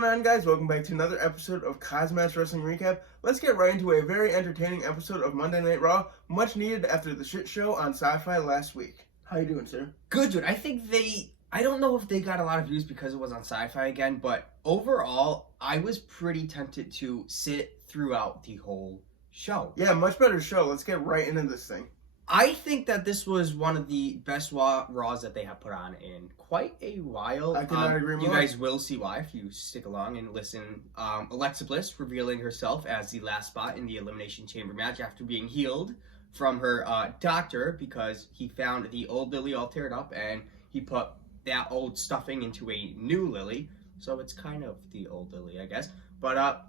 going on, guys? Welcome back to another episode of KozMatt Wrestling Recap. Let's get right into a very entertaining episode of Monday Night Raw, much needed after the shit show on Sci-Fi last week. How you doing, sir? Good, dude. I don't know if they got a lot of views because it was on Sci-Fi again, but overall, I was pretty tempted to sit throughout the whole show. Yeah, much better show. Let's get right into this thing. I think that this was one of the best Raws that they have put on in quite a while. I cannot agree more. You guys will see why if you stick along and listen. Alexa Bliss revealing herself as the last spot in the Elimination Chamber match after being healed from her doctor because he found the old Lily all teared up and he put that old stuffing into a new Lily. So it's kind of the old Lily, I guess. But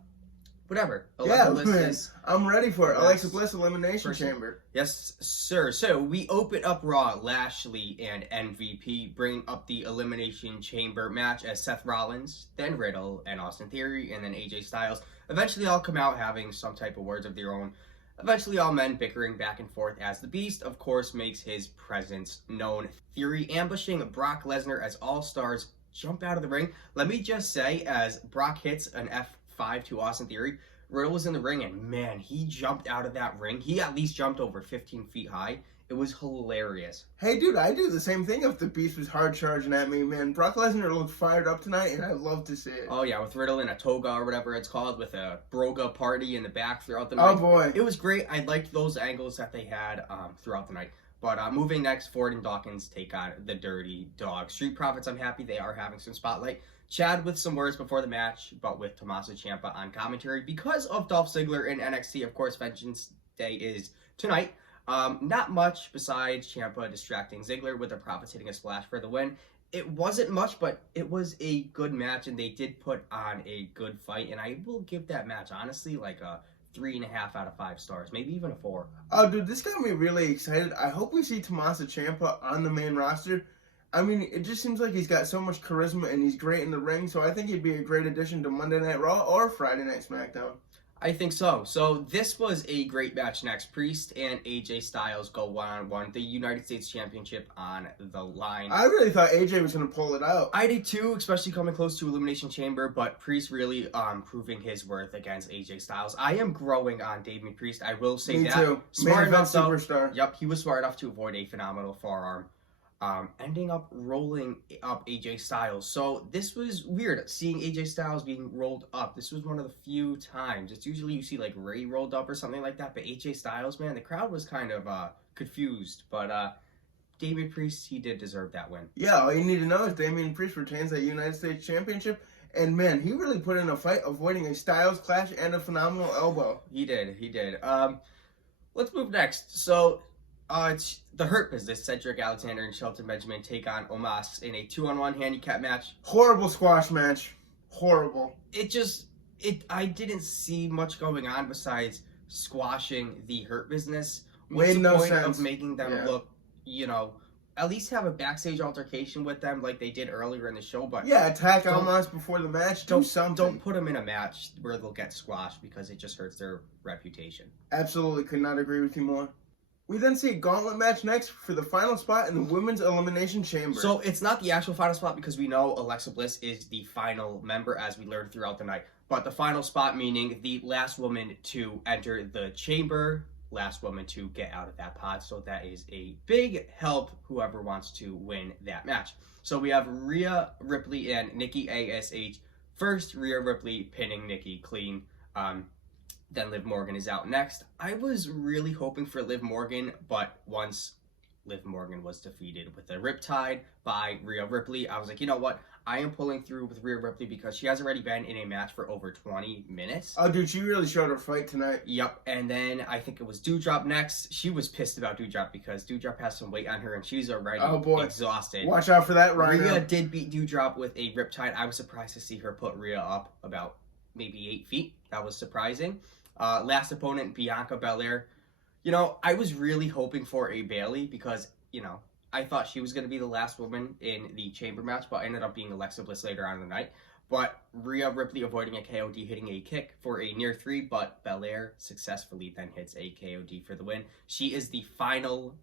whatever. Alexa Bliss I'm ready for it. Alexa Bliss Elimination Chamber. Yes, sir. So we open up Raw, Lashley and MVP bring up the Elimination Chamber match as Seth Rollins, then Riddle and Austin Theory, and then AJ Styles eventually all come out having some type of words of their own. Eventually all men bickering back and forth as the Beast, of course, makes his presence known. Theory ambushing Brock Lesnar as all stars jump out of the ring. Let me just say, as Brock hits an F5 to Austin Theory, Riddle was in the ring, and man, he jumped out of that ring. He at least jumped over 15 feet high. It was hilarious. Hey, dude, I do the same thing if the Beast was hard charging at me, man. Brock Lesnar looked fired up tonight, and I'd love to see it. Oh, yeah, with Riddle in a toga or whatever it's called, with a Broga party in the back throughout the night. Oh, boy. It was great. I liked those angles that they had throughout the night. But moving next, Ford and Dawkins take on the Dirty Dog. Street Profits, I'm happy they are having some spotlight. Chad with some words before the match, but with Tommaso Ciampa on commentary. Because of Dolph Ziggler in NXT, of course, Vengeance Day is tonight. Not much besides Ciampa distracting Ziggler with the Profits hitting a splash for the win. It wasn't much, but it was a good match, and they did put on a good fight. And I will give that match, honestly, like a 3.5 out of 5 stars, maybe even a 4. Oh, dude, this got me really excited. I hope we see Tommaso Ciampa on the main roster. I mean, it just seems like he's got so much charisma and he's great in the ring, so I think he'd be a great addition to Monday Night Raw or Friday Night SmackDown. I think so. So this was a great match next. Priest and AJ Styles go one-on-one. The United States Championship on the line. I really thought AJ was going to pull it out. I did too, especially coming close to Elimination Chamber, but Priest really proving his worth against AJ Styles. I am growing on Damian Priest. I will say that. Me too. Smart enough, superstar. Yep, he was smart enough to avoid a phenomenal forearm. Ending up rolling up AJ Styles. So this was weird, seeing AJ Styles being rolled up. This was one of the few times. It's usually you see like Ray rolled up or something like that, but AJ Styles, man, the crowd was kind of confused. But Damian Priest, he did deserve that win. Yeah, all you need to know is Damian Priest retains that United States Championship. And man, he really put in a fight, avoiding a Styles clash and a phenomenal elbow. He did. Let's move next. So it's the Hurt Business. Cedric Alexander and Shelton Benjamin take on Omos in a 2-on-1 handicap match. Horrible squash match. Horrible. I didn't see much going on besides squashing the Hurt Business. Made no sense. Of making them look, at least have a backstage altercation with them like they did earlier in the show. But yeah, attack Omos before the match. Do something. Don't put them in a match where they'll get squashed because it just hurts their reputation. Absolutely, could not agree with you more. We then see a gauntlet match next for the final spot in the Women's Elimination Chamber. So it's not the actual final spot because we know Alexa Bliss is the final member, as we learned throughout the night. But the final spot meaning the last woman to enter the chamber, last woman to get out of that pod. So that is a big help whoever wants to win that match. So we have Rhea Ripley and Nikki ASH. First, Rhea Ripley pinning Nikki clean. Then Liv Morgan is out next. I was really hoping for Liv Morgan, but once Liv Morgan was defeated with a Riptide by Rhea Ripley, I was like, you know what? I am pulling through with Rhea Ripley because she has already been in a match for over 20 minutes. Oh, dude, she really showed her fight tonight. Yep, and then I think it was Doudrop next. She was pissed about Doudrop because Doudrop has some weight on her and she's already exhausted. Watch out for that, Rhino. Rhea did beat Doudrop with a Riptide. I was surprised to see her put Rhea up about maybe 8 feet. That was surprising. Last opponent, Bianca Belair. I was really hoping for a Bayley because, I thought she was going to be the last woman in the chamber match, but ended up being Alexa Bliss later on in the night. But Rhea Ripley avoiding a KOD, hitting a kick for a near 3, but Belair successfully then hits a KOD for the win. She is the final,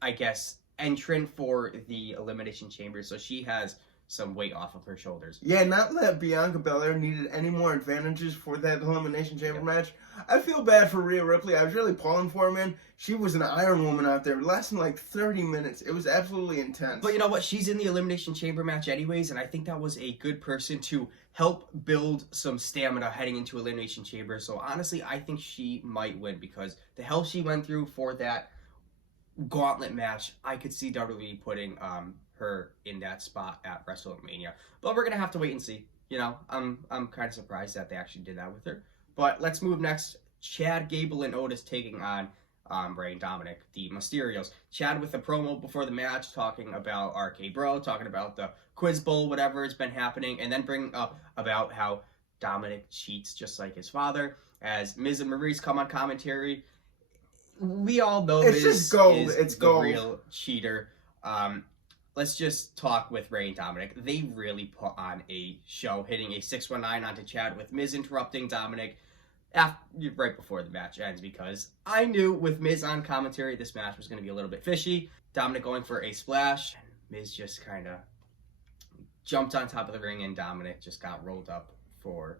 I guess, entrant for the Elimination Chamber, so she has some weight off of her shoulders. Yeah, not that Bianca Belair needed any more advantages for that Elimination Chamber match. I feel bad for Rhea Ripley. I was really pulling for her, man. She was an Iron Woman out there, lasting like 30 minutes. It was absolutely intense. But you know what? She's in the Elimination Chamber match anyways, and I think that was a good person to help build some stamina heading into Elimination Chamber. So honestly, I think she might win because the hell she went through for that gauntlet match, I could see WWE putting her in that spot at WrestleMania. But we're gonna have to wait and see. You know, I'm kind of surprised that they actually did that with her. But let's move next. Chad Gable and Otis taking on Rey and Dominic, the Mysterios. Chad with a promo before the match talking about RK Bro, talking about the Quiz Bowl, whatever has been happening, and then bringing up about how Dominic cheats just like his father. As Miz and Maurice come on commentary, we all know it's Miz just gold. is It's the gold. real cheater. Let's just talk with Rey and Dominic. They really put on a show, hitting a 619 onto Chad with Miz interrupting Dominic right before the match ends, because I knew with Miz on commentary this match was going to be a little bit fishy. Dominic going for a splash. Miz just kind of jumped on top of the ring, and Dominic just got rolled up for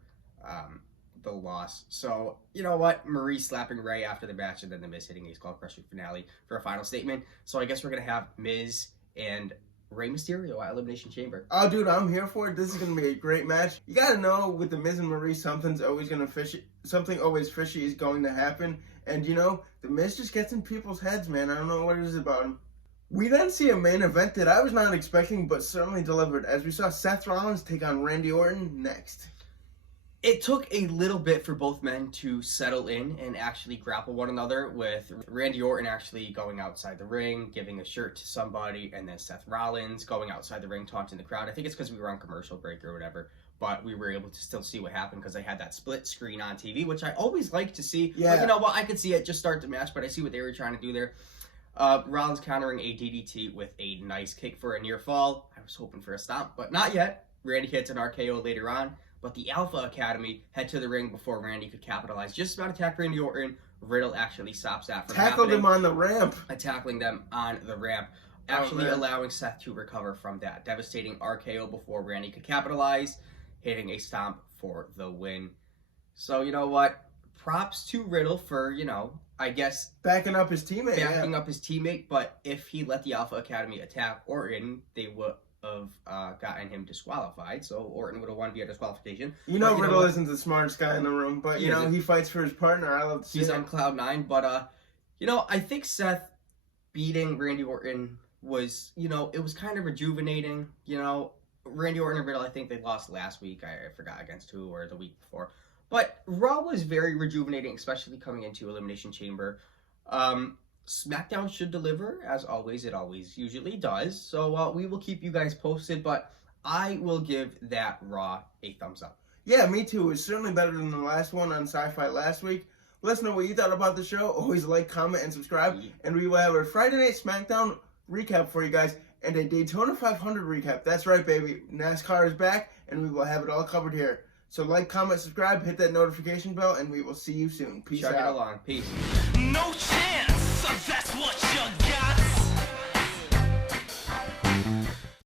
the loss. So, you know what? Maurice slapping Rey after the match, and then the Miz hitting a skull crushing finale for a final statement. So I guess we're going to have Miz and Rey Mysterio at Elimination Chamber. Oh, dude, I'm here for it. This is gonna be a great match. You gotta know with the Miz and Maurice, something always fishy is going to happen. And you know, the Miz just gets in people's heads, man. I don't know what it is about him. We then see a main event that I was not expecting, but certainly delivered, as we saw Seth Rollins take on Randy Orton next. It took a little bit for both men to settle in and actually grapple one another, with Randy Orton actually going outside the ring, giving a shirt to somebody, and then Seth Rollins going outside the ring, taunting the crowd. I think it's because we were on commercial break or whatever, but we were able to still see what happened because they had that split screen on TV, which I always like to see. Yeah. But you know what? I could see it just start the match, but I see what they were trying to do there. Rollins countering a DDT with a nice kick for a near fall. I was hoping for a stomp, but not yet. Randy hits an RKO later on. But the Alpha Academy head to the ring before Randy could capitalize. Just about attack Randy Orton. Riddle actually stops that from Tackled happening. him on the ramp. Tackling them on the ramp. Actually allowing Seth to recover from that devastating RKO before Randy could capitalize. Hitting a stomp for the win. So, you know what? Props to Riddle for, you know, I guess backing up his teammate. Up his teammate. But if he let the Alpha Academy attack Orton, they would have gotten him disqualified, so Orton would have won via disqualification. You know, Riddle isn't the smartest guy in the room, but you know, he fights for his partner. I love to see He's on cloud nine, but you know, I think Seth beating Randy Orton was, you know, it was kind of rejuvenating. You know, Randy Orton and Riddle, I think they lost last week. I forgot against who, or the week before. But Raw was very rejuvenating, especially coming into Elimination Chamber. SmackDown should deliver, as always. It always usually does. So we will keep you guys posted, but I will give that Raw a thumbs up. Yeah, me too. It's certainly better than the last one on Sci-Fi last week. Let us know what you thought about the show. Always like, comment, and subscribe. And we will have a Friday Night SmackDown recap for you guys and a Daytona 500 recap. That's right, baby. NASCAR is back, and we will have it all covered here. So like, comment, subscribe, hit that notification bell, and we will see you soon. Peace out. Chug it along. Peace. No chance, that's what you